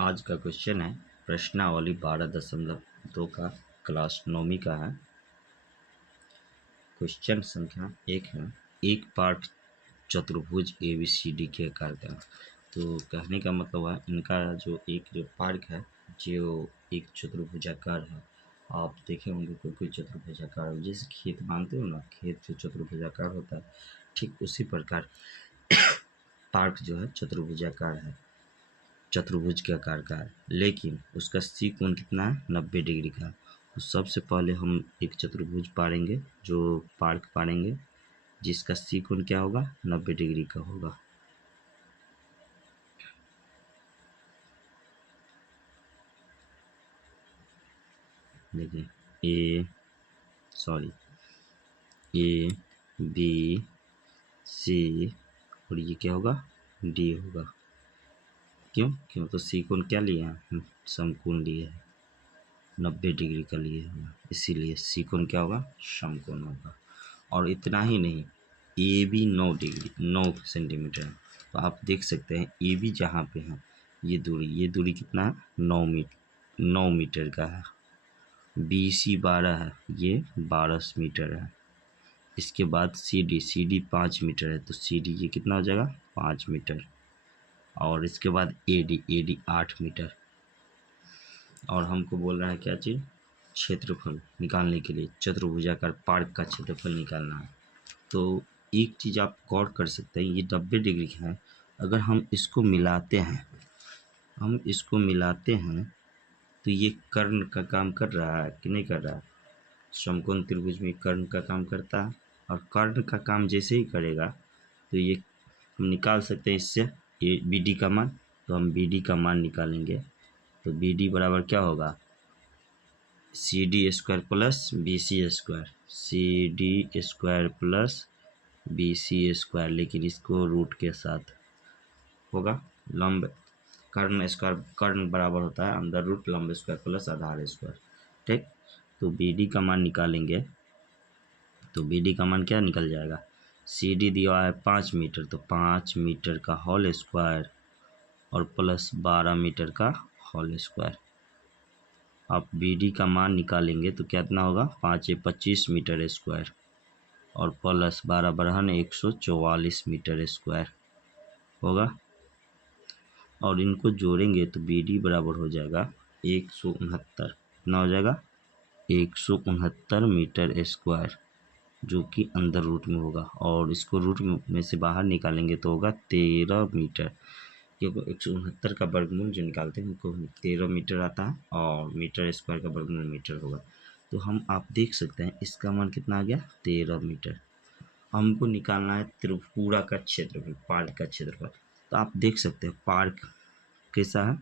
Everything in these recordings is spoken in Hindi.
आज का क्वेश्चन है प्रश्नावली 12.2 का क्लास 9वीं का है। क्वेश्चन संख्या 1 है, एक पार्क चतुर्भुज ABCD के आकार का। तो कहने का मतलब है इनका जो पार्क है जो एक चतुर्भुजाकार है। आप देखे होंगे कोई चतुर्भुजाकार, जैसे खेत मानते हो ना, खेत जो चतुर्भुजाकार होता है, ठीक उसी प्रकार पार्क जो है चतुर्भुजाकार है, चतुर्भुज के आकार का है, लेकिन उसका सी कोण कितना है, 90 डिग्री का। तो सबसे पहले हम एक चतुर्भुज पाड़ेंगे, जो पार्क पाड़ेंगे जिसका सी कोण क्या होगा, 90 डिग्री का होगा। देखिए ए बी सी और ये क्या होगा, डी होगा। क्यों तो सी कोण क्या लिए हैं, समकोण लिए हैं, 90 डिग्री का लिए होगा, इसीलिए सी कोण क्या होगा, समकोण होगा। और इतना ही नहीं, ए बी 9 सेंटीमीटर है। तो आप देख सकते हैं ए बी जहाँ पे है, ये दूरी कितना है, 9 मीटर का है। बी सी 12 है, ये 12 मीटर है। इसके बाद सी डी 5 मीटर है, तो सी डी ये कितना हो जाएगा, 5 मीटर। और इसके बाद ए डी 8 मीटर। और हमको बोल रहा है क्या चीज़, क्षेत्रफल निकालने के लिए, चतुर्भुजाकार पार्क का क्षेत्रफल निकालना है। तो एक चीज़ आप गौर कर सकते हैं, ये 90 डिग्री है। अगर हम इसको मिलाते हैं तो ये कर्ण का काम कर रहा है कि नहीं कर रहा है। समकोण त्रिभुज में कर्ण का काम करता है, और कर्ण का काम जैसे ही करेगा तो ये हम निकाल सकते हैं इससे बी डी का मान। तो हम बी डी का मान निकालेंगे, तो बी डी बराबर क्या होगा, C D square plus B C square plus B C square, लेकिन इसको रूट के साथ होगा। लंब कर्ण बराबर होता है अंदर रूट लंब स्क्वायर प्लस आधार स्क्वायर, ठीक। तो बी डी का मान निकालेंगे, तो बी डी का मान क्या निकल जाएगा, सी डी दिया है 5 मीटर, तो 5 मीटर का होल स्क्वायर और प्लस 12 मीटर का होल स्क्वायर। आप बी डी का मान निकालेंगे तो कितना होगा, 5 25 मीटर स्क्वायर और प्लस 12 बढ़ाने 144 मीटर स्क्वायर होगा। और इनको जोड़ेंगे तो बी डी बराबर हो जाएगा 169, कितना हो जाएगा, 169 मीटर स्क्वायर, जो कि अंदर रूट में होगा। और इसको रूट में से बाहर निकालेंगे तो होगा 13 मीटर, क्योंकि 169 का वर्गमूल जो निकालते हैं उनको 13 मीटर आता है, और मीटर स्क्वायर का वर्गमूल मीटर होगा। तो आप देख सकते हैं इसका मान कितना आ गया, 13 मीटर। हमको निकालना है त्रिपुरा का क्षेत्रफल, पार्क का क्षेत्रफल। तो आप देख सकते हैं पार्क कैसा है,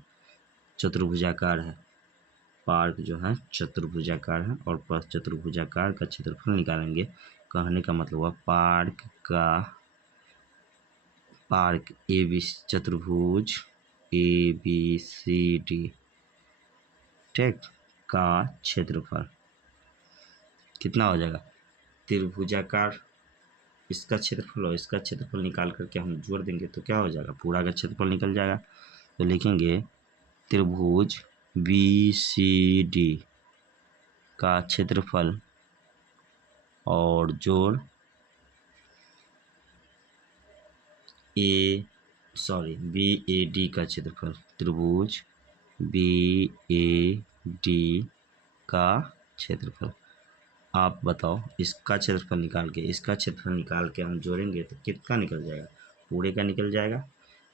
चतुर्भुजाकार है। पार्क जो है चतुर्भुजाकार है, और चतुर्भुजाकार का क्षेत्रफल निकालेंगे। कहने का मतलब है पार्क ए बी चतुर्भुज ABCD, ठीक, का क्षेत्रफल कितना हो जाएगा, त्रिभुजाकार इसका क्षेत्रफल और इसका क्षेत्रफल निकाल करके हम जोड़ देंगे तो क्या हो जाएगा, पूरा का क्षेत्रफल निकल जाएगा। तो लिखेंगे त्रिभुज BCD का क्षेत्रफल और जोड़ BAD का क्षेत्रफल, त्रिभुज BAD का क्षेत्रफल। आप बताओ, इसका क्षेत्रफल निकाल के इसका क्षेत्रफल निकाल के हम जोड़ेंगे तो कितना निकल जाएगा, पूरे का निकल जाएगा।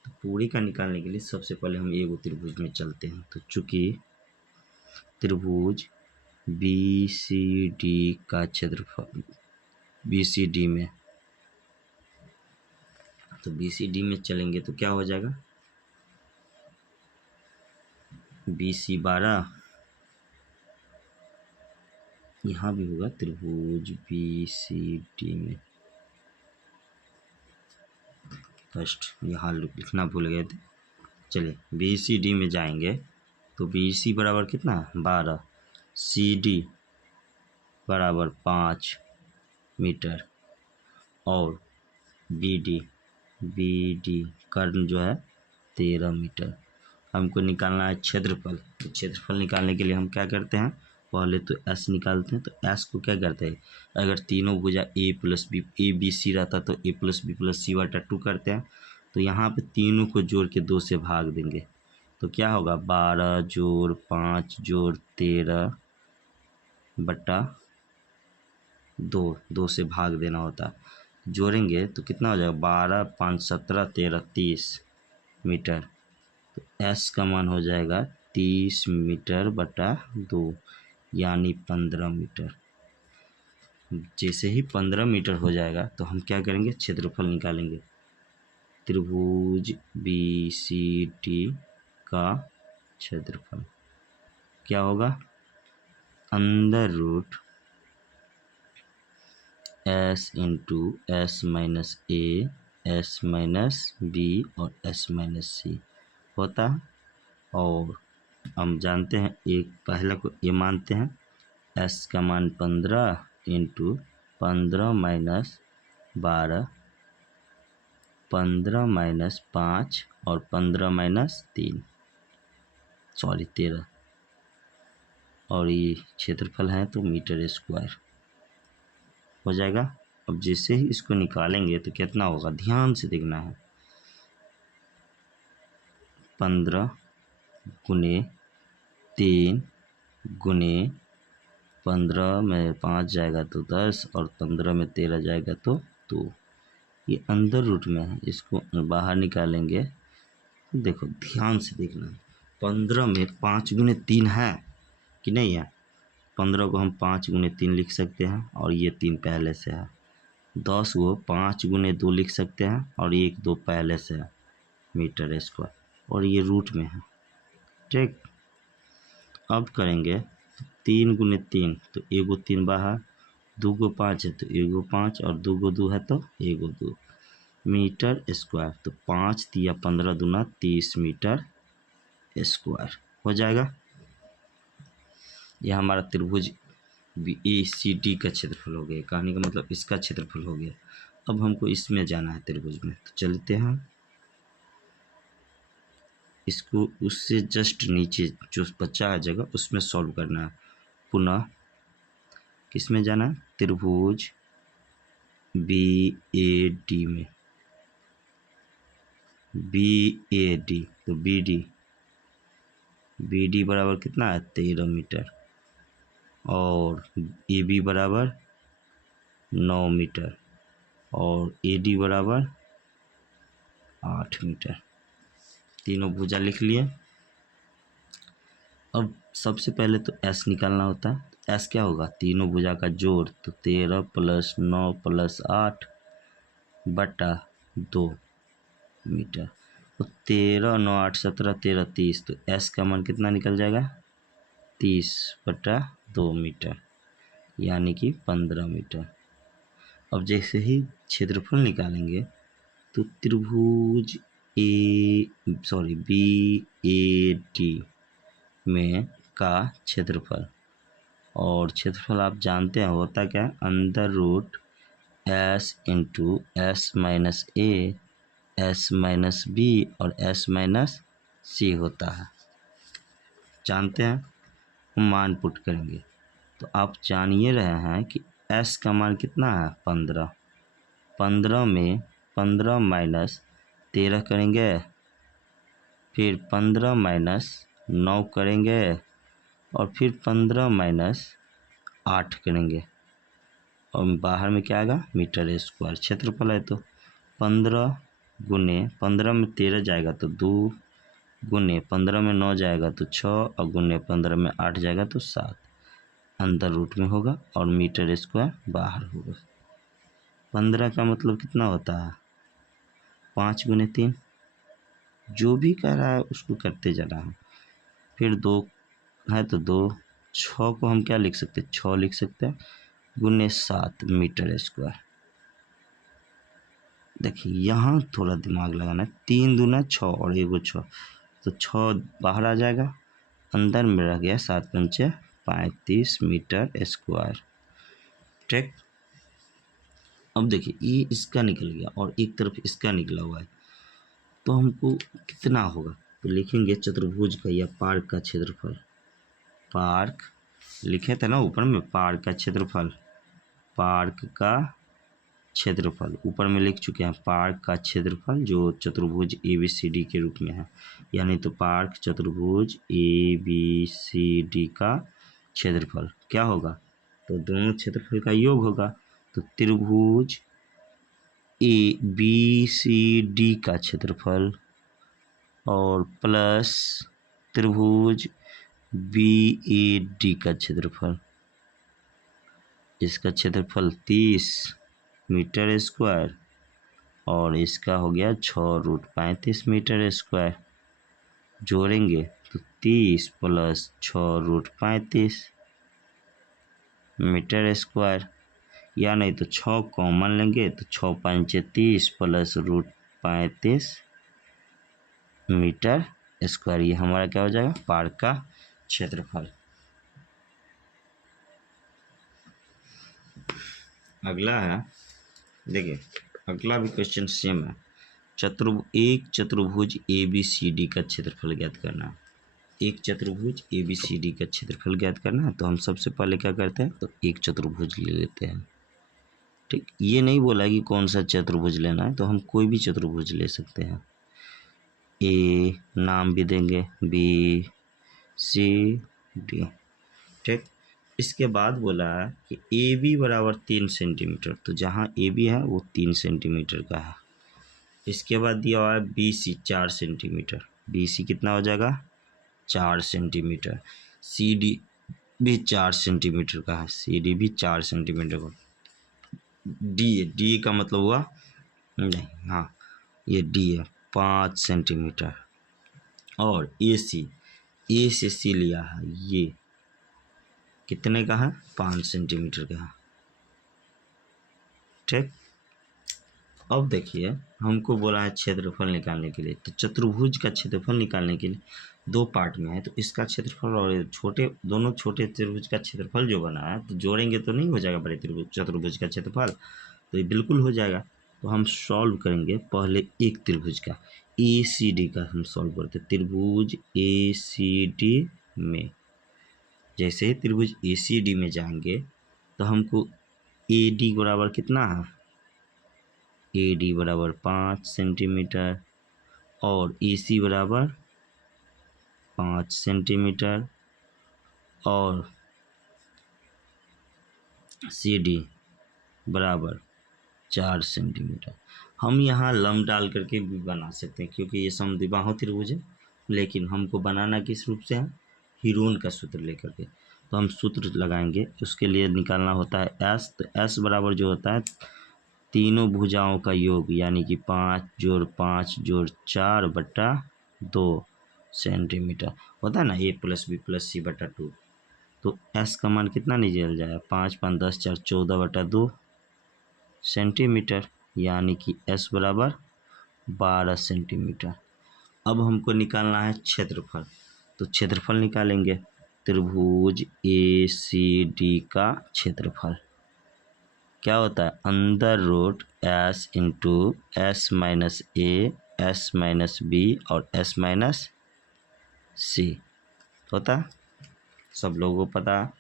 तो पूरे का निकालने के लिए सबसे पहले हम एक त्रिभुज में चलते हैं। तो चूंकि त्रिभुज BCD का क्षेत्रफल BCD में, तो BCD में चलेंगे तो क्या हो जाएगा, BC 12, यहाँ भी होगा त्रिभुज BCD में, फर्स्ट यहाँ लिखना भूल गए थे। चलिए BCD में जाएंगे तो BC बराबर कितना, 12, CD बराबर 5 मीटर, और BD कर्ण जो है 13 मीटर। हमको निकालना है क्षेत्रफल। तो क्षेत्रफल निकालने के लिए हम क्या करते हैं, पहले तो एस निकालते हैं। तो एस को क्या करते हैं, अगर तीनों भुजा A plus B, A B C रहता तो A plus B plus C बटा 2 करते हैं। तो यहाँ पे तीनों को जोड़ के 2 से भाग देंगे तो क्या होगा, 12 जोड़ 5 जोड़ 13 बटा 2, 2 से भाग देना होता है। जोड़ेंगे तो कितना हो जाएगा, 12 5 17 13 30 मीटर। तो एस का मान हो जाएगा 30 मीटर बटा 2 यानी 15 मीटर। जैसे ही 15 मीटर हो जाएगा तो हम क्या करेंगे, क्षेत्रफल निकालेंगे। त्रिभुज बी सी डी का क्षेत्रफल क्या होगा, under root S into S minus A, S minus B और एस माइनस सी होता है। और हम जानते हैं एक पहले को ये मानते हैं, एस का मान 15 इंटू 15 माइनस 12, 15 माइनस 5 और 15 माइनस 3 सॉरी 13, और ये क्षेत्रफल है तो मीटर स्क्वायर हो जाएगा। अब जैसे ही इसको निकालेंगे तो कितना होगा, ध्यान से देखना है। 15 गुने 3 गुने 15 में 5 जाएगा तो 10 और 15 में 13 जाएगा तो 2। ये अंदर रूट में है, इसको बाहर निकालेंगे। देखो ध्यान से देखना है, 15 में 5 गुने 3 है कि नहीं है, 15 को हम 5 गुने 3 लिख सकते हैं और ये 3 पहले से है। 10 को 5 गुने 2 लिख सकते हैं और 1 2 पहले से है, मीटर स्क्वायर, और ये रूट में है। ठीक, अब करेंगे 3 गुने 3 तो 1 3 बाहर, 2 को 5 है तो 1 5 और 2 को 2 है तो 1 2 मीटर स्क्वायर। तो 5 तिया 15 दूना 30 मीटर स्क्वायर हो जाएगा। यह हमारा त्रिभुज ए सी डी का क्षेत्रफल हो गया। कहने का मतलब इसका क्षेत्रफल हो गया। अब हमको इसमें जाना है त्रिभुज में, तो चलते हैं। इसको उससे जस्ट नीचे जो बचा है जगह उसमें सॉल्व करना है। पुनः किस में जाना है, त्रिभुज बी ए डी में, बी ए डी। तो बी डी बराबर कितना है, 13 मीटर, और ए बी बराबर 9 मीटर, और ए डी बराबर 8 मीटर। तीनों भुजा लिख लिए। अब सबसे पहले तो एस निकालना होता है। एस क्या होगा, तीनों भुजा का जोड़, तो 13 प्लस 9 प्लस 8 बटा 2 मीटर। तो 13 9 8 17 13 30, तो एस का मान कितना निकल जाएगा, 30 बटा 2 मीटर यानी कि 15 मीटर। अब जैसे ही क्षेत्रफल निकालेंगे तो त्रिभुज बी ए डी में का क्षेत्रफल, और क्षेत्रफल आप जानते हैं होता क्या, under root S into S minus A, S minus B और एस माइनस सी होता है। जानते हैं, हम मान पुट करेंगे तो आप जान ये रहे हैं कि एस का मान कितना है, 15। 15 में 15 माइनस 13 करेंगे, फिर 15 माइनस 9 करेंगे, और फिर 15 माइनस 8 करेंगे, और बाहर में क्या आएगा, मीटर स्क्वायर। क्षेत्रफल है तो 15 गुने 15 में 13 जाएगा तो 2, गुने 15 में 9 जाएगा तो 6, और गुने 15 में 8 जाएगा तो 7। अंदर रूट में होगा और मीटर स्क्वायर बाहर होगा। 15 का मतलब कितना होता है, 5 गुने 3, जो भी कह रहा है उसको करते जाना है। फिर 2 है तो 2, 6 को हम क्या लिख सकते हैं, 6 लिख सकते हैं, गुने 7 मीटर स्क्वायर। देखिए यहाँ थोड़ा दिमाग लगाना है, 3 दूना 6 और 1 6, तो 6 बाहर आ जाएगा, अंदर में रह गया 7 पंचे 35 मीटर स्क्वायर। ठीक, अब देखिए ये इसका निकल गया और एक तरफ इसका निकला हुआ है, तो हमको कितना होगा, तो लिखेंगे चतुर्भुज का या पार्क का क्षेत्रफल। पार्क लिखे थे ना ऊपर में, पार्क का क्षेत्रफल, पार्क का क्षेत्रफल ऊपर में लिख चुके हैं। पार्क का क्षेत्रफल जो चतुर्भुज ABCD के रूप में है, यानी तो पार्क चतुर्भुज ABCD का क्षेत्रफल क्या होगा, तो दोनों क्षेत्रफल का योग होगा। तो त्रिभुज ABCD का क्षेत्रफल और प्लस त्रिभुज BAD का क्षेत्रफल, इसका क्षेत्रफल 30 मीटर स्क्वायर और इसका हो गया 6√35 मीटर स्क्वायर। जोड़ेंगे तो 30 प्लस 6√35 मीटर स्क्वायर, या नहीं तो 6 कॉमन लेंगे तो 6 5 30 प्लस √35 मीटर स्क्वायर। ये हमारा क्या हो जाएगा, पार्क का क्षेत्रफल। अगला है, देखिए अगला भी क्वेश्चन सेम है। एक चतुर्भुज ABCD का क्षेत्रफल ज्ञात करना है। एक चतुर्भुज ABCD का क्षेत्रफल ज्ञात करना है, तो हम सबसे पहले क्या करते हैं, तो एक चतुर्भुज ले लेते हैं। ठीक, ये नहीं बोला कि कौन सा चतुर्भुज लेना है, तो हम कोई भी चतुर्भुज ले सकते हैं। ए नाम भी देंगे, BCD। ठीक, इसके बाद बोला है कि AB बराबर 3 सेंटीमीटर, तो जहाँ AB है वो 3 सेंटीमीटर का है। इसके बाद दिया हुआ है BC 4 सेंटीमीटर, BC कितना हो जाएगा, 4 सेंटीमीटर। CD भी 4 सेंटीमीटर का है, CD भी 4 सेंटीमीटर का। D का मतलब हुआ नहीं, हाँ ये D है, 5 सेंटीमीटर। और AC, A से C लिया है, ये कितने का है, 5 सेंटीमीटर का है। ठीक, अब देखिए हमको बोला है क्षेत्रफल निकालने के लिए, तो चतुर्भुज का क्षेत्रफल निकालने के लिए दो पार्ट में है, तो इसका क्षेत्रफल और दोनों छोटे त्रिभुज का क्षेत्रफल जो बना है, तो जोड़ेंगे तो नहीं हो जाएगा बड़े चतुर्भुज का क्षेत्रफल, तो ये बिल्कुल हो जाएगा। तो हम सॉल्व करेंगे पहले एक त्रिभुज का, ACD का हम सॉल्व करते हैं। त्रिभुज ACD में जैसे ही त्रिभुज ACD में जाएंगे तो हमको AD बराबर कितना है, AD बराबर 5 सेंटीमीटर और AC बराबर 5 सेंटीमीटर और CD बराबर 4 सेंटीमीटर। हम यहाँ लंब डाल करके भी बना सकते हैं, क्योंकि ये समद्विबाहु त्रिभुज है, लेकिन हमको बनाना किस रूप से है, हीरोन का सूत्र लेकर के। तो हम सूत्र लगाएंगे, उसके लिए निकालना होता है S, तो S बराबर जो होता है तीनों भुजाओं का योग, यानी कि 5 जोड़ 5 जोड़ 4 बटा 2 सेंटीमीटर होता है ना, A plus B plus C बटा 2। तो S का मान कितना निकल जाएगा, 5 5 10 4 14 बटा 2 सेंटीमीटर, यानी कि S बराबर 12 सेंटीमीटर। अब हमको निकालना है क्षेत्रफल, तो क्षेत्रफल निकालेंगे त्रिभुज ACD का क्षेत्रफल क्या होता है, under root S into S minus A, S minus B और S माइनस C होता है। सब लोगों को पता है,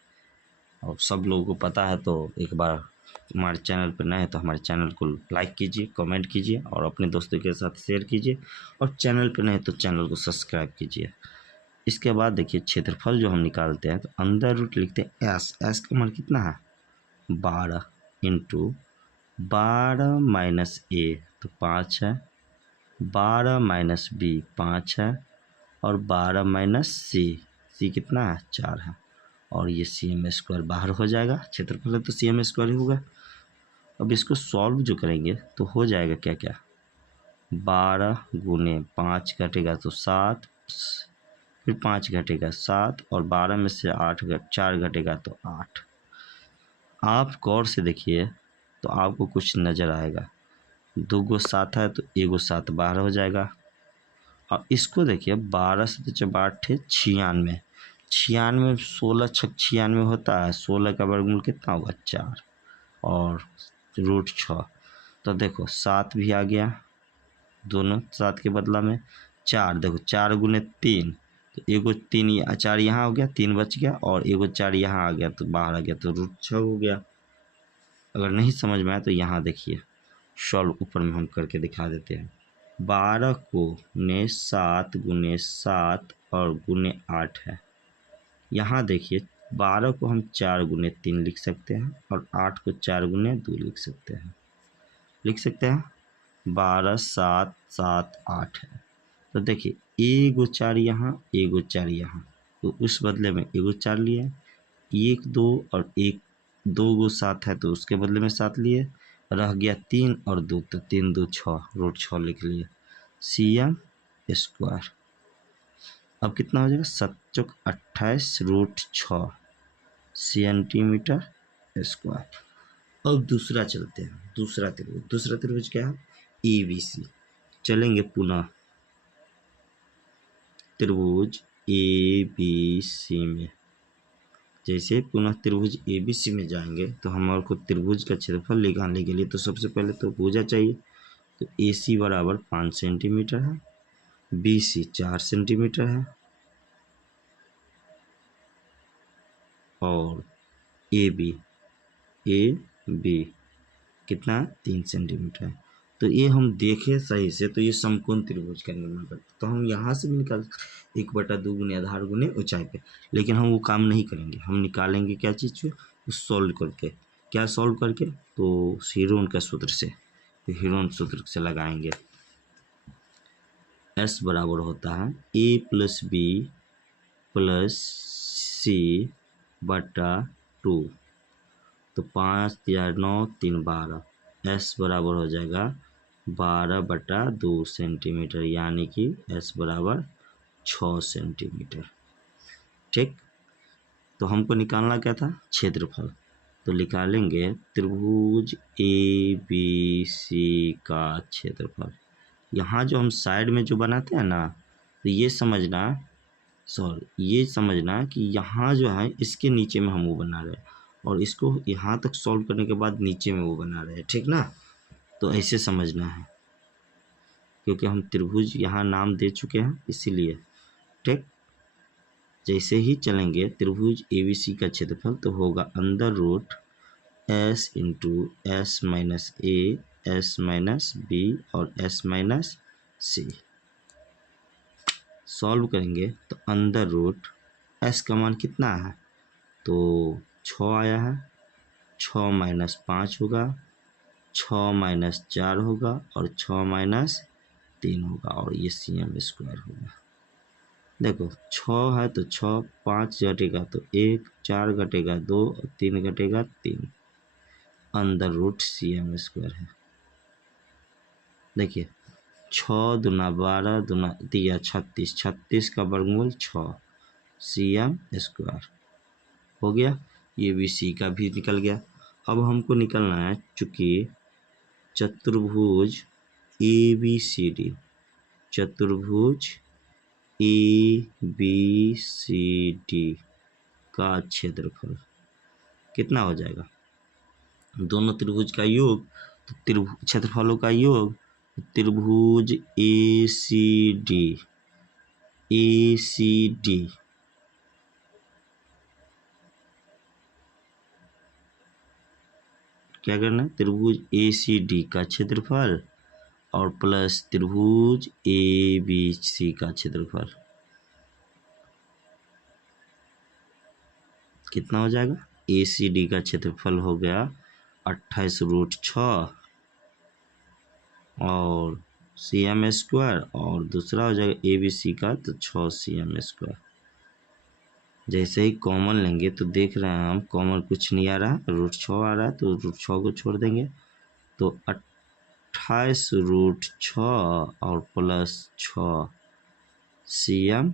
और सब लोगों को पता है तो एक बार हमारे चैनल पर नए हैं तो हमारे चैनल को लाइक कीजिए, कमेंट कीजिए और अपने दोस्तों के साथ शेयर कीजिए, और चैनल पर नए तो चैनल को सब्सक्राइब कीजिए। इसके बाद देखिए क्षेत्रफल जो हम निकालते हैं, तो अंडर रूट लिखते हैं S का मान कितना है, 12 इंटू 12 माइनस A तो 5 है, 12 माइनस B 5 है और 12 माइनस C कितना है, 4 है, और ये CM स्क्वायर बाहर हो जाएगा, क्षेत्रफल है तो CM स्क्वायर ही होगा। अब इसको सॉल्व जो करेंगे तो हो जाएगा क्या क्या, 12 गुने 5 घटेगा तो 7, फिर 5 घटेगा 7 और 12 में से 4 घटेगा तो 8। आप गौर से देखिए तो आपको कुछ नज़र आएगा, 2 गो 7 है तो 1 गो 7 बाहर हो जाएगा। और इसको देखिए 12 से तो जब 8 है 96, 96 16 छक 96 होता है, 16 का वर्गमूल कितना होगा, 4 और √6। तो देखो 7 भी आ गया, दोनों 7 के बदला में, 4, देखो 4 गुने 3, तो एगो 3 4 यहाँ हो गया, 3 बच गया, और एगो 4 यहाँ आ गया तो बाहर आ गया, तो रूट 6 हो गया। अगर नहीं समझ में आया तो यहाँ देखिए सॉल्व ऊपर में हम करके दिखा देते हैं। 12 को ने 7 गुने 7 और गुने 8 है। यहाँ देखिए 12 को हम 4 गुने 3 लिख सकते हैं और 8 को 4 गुने 2 लिख सकते हैं। 12 7 7 8 है। तो देखिए एगो 4 यहाँ, एगो 4 यहाँ, तो उस बदले में एगो 4 लिए, 1 2 और 1 2 गो 7 है तो उसके बदले में 7 लिए, रह गया 3 और 2, तो 3 2 6, रूट 6 लिख लिए। cm स्क्वायर अब कितना हो जाएगा, 7 चौक 28 रूट 6 सेंटीमीटर स्क्वायर। अब दूसरा चलते हैं, दूसरा त्रिभुज क्या है, ABC। चलेंगे पुनः त्रिभुज ABC में। जैसे पुनः त्रिभुज ABC में जाएंगे तो हमारे को त्रिभुज का क्षेत्रफल निकालने के लिए तो सबसे पहले तो भुजा चाहिए। तो AC बराबर 5 सेंटीमीटर है, BC 4 सेंटीमीटर है और AB कितना 3 सेंटीमीटर है। तो ये हम देखें सही से तो ये समकोण त्रिभुज का निर्माण करते, तो हम यहाँ से भी निकाल 1/2 गुने आधार गुने ऊंचाई पे, लेकिन हम वो काम नहीं करेंगे। हम निकालेंगे क्या चीज़, सॉल्व करके। क्या सॉल्व करके, तो हीरोन का सूत्र से, तो हीरोन सूत्र से लगाएंगे। S बराबर होता है A + B + C बटा 2, तो 5 या 9 3 12, S बराबर हो जाएगा 12/2 सेंटीमीटर, यानी कि S बराबर 6 सेंटीमीटर। ठीक, तो हमको निकालना क्या था, क्षेत्रफल। तो निकालेंगे त्रिभुज ABC का क्षेत्रफल। यहाँ जो हम साइड में जो बनाते हैं ना, तो ये समझना कि यहाँ जो है इसके नीचे में हम वो बना रहे हैं और इसको यहाँ तक सॉल्व करने के बाद नीचे में वो बना रहे हैं, ठीक ना। तो ऐसे समझना है, क्योंकि हम त्रिभुज यहाँ नाम दे चुके हैं इसीलिए। ठीक, जैसे ही चलेंगे त्रिभुज ABC का क्षेत्रफल तो होगा under root S into S minus A, S minus B और S माइनस C। सॉल्व करेंगे तो अंडर रूट S का मान कितना है, तो 6 आया है, 6 माइनस 5 होगा, 6 माइनस 4 होगा और 6 माइनस 3 होगा, और ये cm स्क्वायर होगा। देखो 6 है तो 6, 5 घटेगा तो 1, 4 घटेगा 2 और 3 घटेगा 3, अंडर रूट cm स्क्वायर है। देखिए 6 दूना 12 दूना दिया 36, 36 का वर्गमूल 6 cm स्क्वायर हो गया। ये भी C का भी निकल गया। अब हमको निकलना है, चूंकि चतुर्भुज ABCD, चतुर्भुज ABCD का क्षेत्रफल कितना हो जाएगा, दोनों त्रिभुज का योग, तो क्षेत्रफलों का योग, त्रिभुज ACD क्या करना है, त्रिभुज ACD का क्षेत्रफल और प्लस त्रिभुज ABC का क्षेत्रफल कितना हो जाएगा। ACD का क्षेत्रफल हो गया 28 रूट 6 और cm स्क्वायर, और दूसरा हो जाएगा ABC का तो 6 cm स्क्वायर। जैसे ही कॉमन लेंगे तो देख रहे हैं हम कॉमन कुछ नहीं आ रहा, रूट 6 आ रहा है, तो रूट 6 को छोड़ देंगे तो 28 रूट 6 और प्लस 6 cm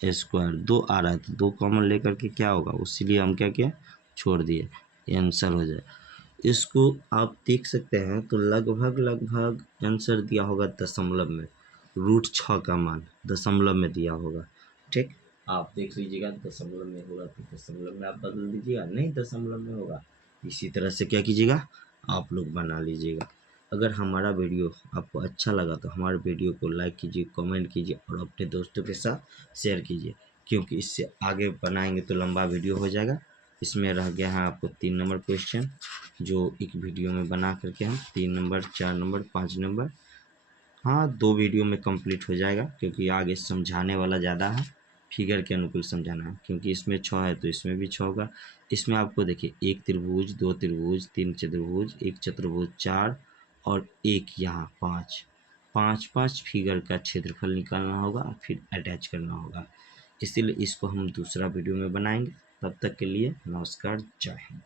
स्क्वायर। 2 आ रहा है तो 2 कॉमन लेकर के क्या होगा, उसीलिए हम क्या किया, छोड़ दिए, आंसर हो जाए। इसको आप देख सकते हैं तो लगभग आंसर दिया होगा दशमलव में, रूट 6 का मान दशमलव में दिया होगा। ठीक, आप देख लीजिएगा दशमलव में होगा तो दशमलव में आप बदल दीजिएगा, नहीं दशमलव में होगा इसी तरह से क्या कीजिएगा, आप लोग बना लीजिएगा। अगर हमारा वीडियो आपको अच्छा लगा तो हमारे वीडियो को लाइक कीजिए, कमेंट कीजिए और अपने दोस्तों के साथ शेयर कीजिए, क्योंकि इससे आगे बनाएंगे तो लंबा वीडियो हो जाएगा। इसमें रह गया है आपको 3 नंबर क्वेश्चन, जो एक वीडियो में बना करके हम 3 नंबर, 4 नंबर, 5 नंबर, हाँ 2 वीडियो में कंप्लीट हो जाएगा, क्योंकि आगे समझाने वाला ज़्यादा है, फिगर के अनुकूल समझाना है, क्योंकि इसमें 6 है तो इसमें भी 6 होगा। इसमें आपको देखिए 1 त्रिभुज, 2 त्रिभुज, 3 चतुर्भुज, 1 चतुर्भुज, 4 और 1 यहाँ 5, 5-5 फिगर का क्षेत्रफल निकालना होगा, फिर अटैच करना होगा। इसीलिए इसको हम दूसरा वीडियो में बनाएंगे। तब तक के लिए नमस्कार, जय हिंद।